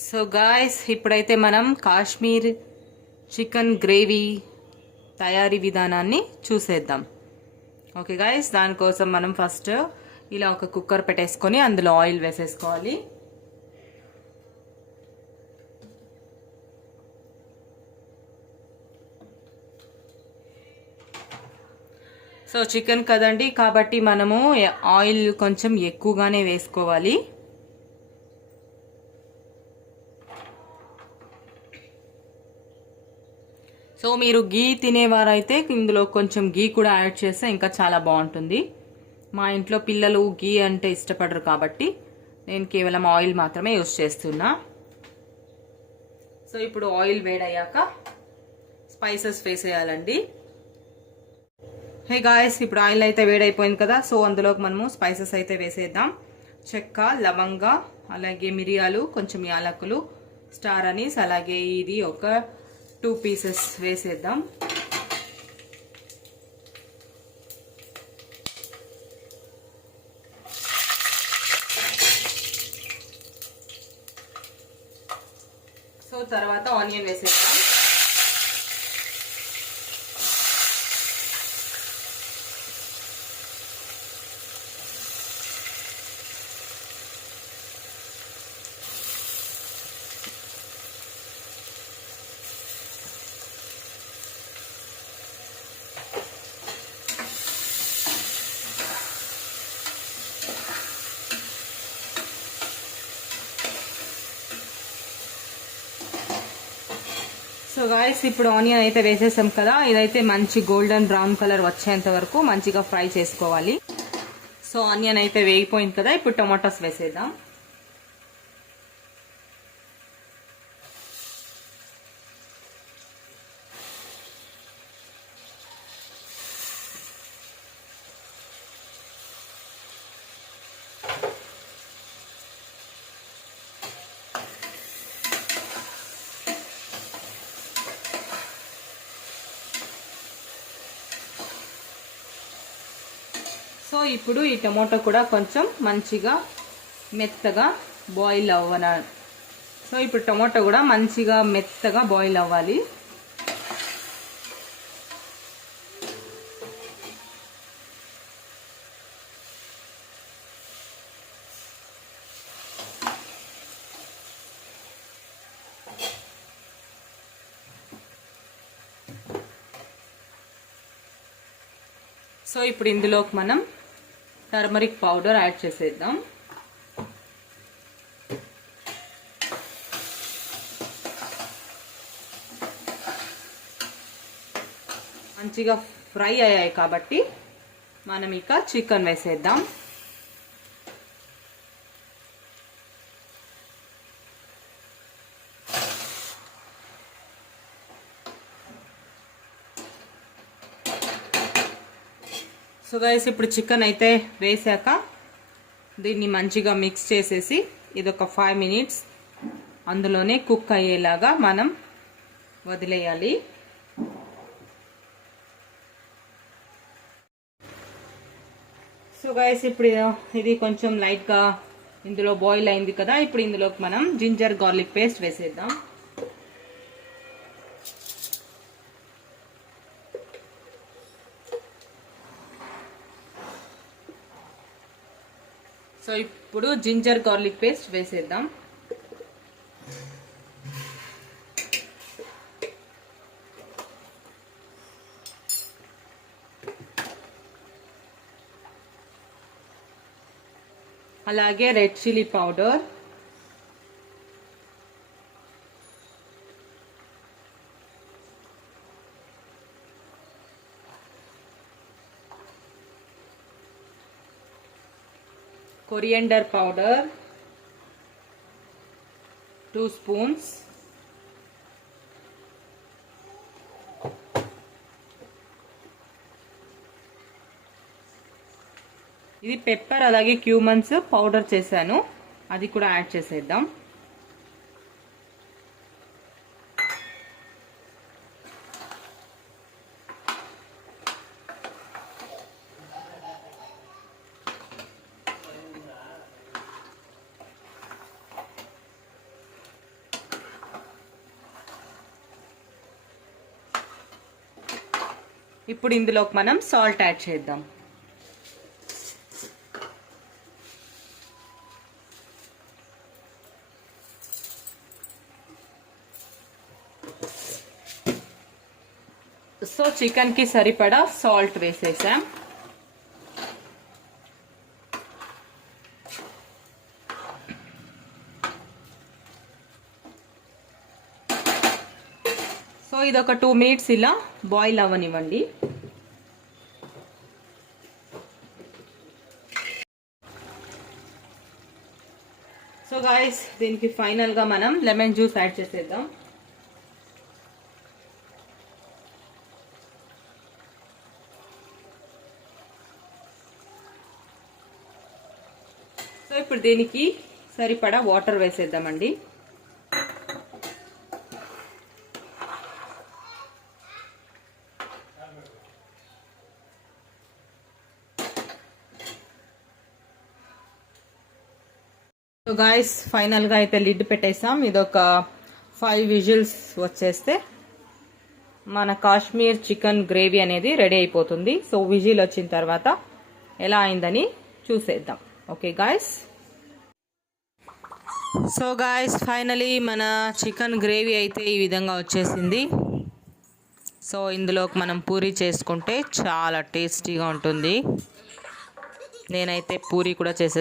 So guys ఇప్పుడైతే మనం Kashmir chicken gravy తయారీ విధానాన్ని చూసేద్దాం. ఓకే గాయ్స్, దానికోసం మనం ఫస్ట్ ఇలా ఒక కుక్కర్ పెట్టేసుకొని అందులో ఆయిల్ వేసేసుకోవాలి. సో చికెన్ కదండి, కాబట్టి మనము ఆయిల్ కొంచెం ఎక్కువగానే వేసుకోవాలి. సో మీరు గీ తినేవారైతే ఇందులో కొంచెం గీ కూడా యాడ్ చేస్తే ఇంకా చాలా బాగుంటుంది. మా ఇంట్లో పిల్లలు గీ అంటే ఇష్టపడరు కాబట్టి నేను కేవలం ఆయిల్ మాత్రమే యూజ్ చేస్తున్నా. సో ఇప్పుడు ఆయిల్ వేడయ్యాక స్పైసెస్ వేసేయాలండి. హే గాయస్, ఇప్పుడు ఆయిల్ అయితే వేడైపోయింది కదా, సో అందులోకి మనము స్పైసెస్ అయితే వేసేద్దాం. చెక్క, లవంగ, అలాగే మిరియాలు, కొంచెం యాలకులు, స్టార్ అనీస్, అలాగే ఇది ఒక 2 పీసెస్ వేసేద్దాం. సో తర్వాత ఆనియన్ వేసేద్దాం. సో గాయస్, ఇప్పుడు ఆనియన్ అయితే వేసేసాం కదా, ఇదైతే మంచి గోల్డెన్ బ్రౌన్ కలర్ వచ్చేంత వరకు మంచిగా ఫ్రై చేసుకోవాలి. సో ఆనియన్ అయితే వేగిపోయింది కదా, ఇప్పుడు టొమాటోస్ వేసేద్దాం. సో ఇప్పుడు ఈ టమాటో కూడా కొంచెం మంచిగా మెత్తగా బాయిల్ అవ్వాలి. సో ఇప్పుడు టమాటో కూడా మంచిగా మెత్తగా బాయిల్ అవ్వాలి. సో ఇప్పుడు ఇందులోకి మనం టర్మరిక్ పౌడర్ యాడ్ చేసేద్దాం. మంచిగా ఫ్రై అయ్యాయి కాబట్టి మనం ఇక చికెన్ వేసేద్దాం. సో గైస్, ఇప్పుడు చికెన్ అయితే వేసాక దీన్ని మంచిగా మిక్స్ చేసేసి ఇదొక 5 మినిట్స్ అందులోనే కుక్ అయ్యేలాగా మనం వదిలేయాలి. సో గైస్, ఇప్పుడు ఇది కొంచెం లైట్గా ఇందులో బాయిల్ అయింది కదా, ఇప్పుడు ఇందులోకి మనం జింజర్ గార్లిక్ పేస్ట్ వేసేద్దాం. సో ఇప్పుడు జింజర్ గార్లిక్ పేస్ట్ వేసేద్దాం. అలాగే red chilli powder, coriander powder 2 స్పూన్స్, ఇది పెప్పర్ అలాగే క్యూమన్స్ పౌడర్ చేశాను, అది కూడా యాడ్ చేసేద్దాం. ఇప్పుడు ఇందులోకి మనం సాల్ట్ యాడ్ చేద్దాం. సో చికెన్కి సరిపడా సాల్ట్ వేసేసాం. సో ఇది ఒక 2 minutes ఇలా బాయిల్ అవ్వనివ్వండి. సో గాయస్ దీనికి ఫైనల్గా మనం లెమన్ జ్యూస్ యాడ్ చేసేద్దాం. సో ఇప్పుడు దీనికి సరిపడా వాటర్ వేసేద్దామండి. సో గాయస్ ఫైనల్గా అయితే లిడ్ పెట్టేసాం. ఇదొక 5 విజిల్స్ వచ్చేస్తే మన కాశ్మీర్ చికెన్ గ్రేవీ అనేది రెడీ అయిపోతుంది. సో విజిల్ వచ్చిన తర్వాత ఎలా అయిందని చూసేద్దాం. Okay guys. So guys finally మన చికెన్ గ్రేవీ అయితే ఈ విధంగా వచ్చేసింది. సో ఇందులోకి మనం పూరీ చేసుకుంటే చాలా టేస్టీగా ఉంటుంది. నేనైతే పూరీ కూడా చేసేస్తాను.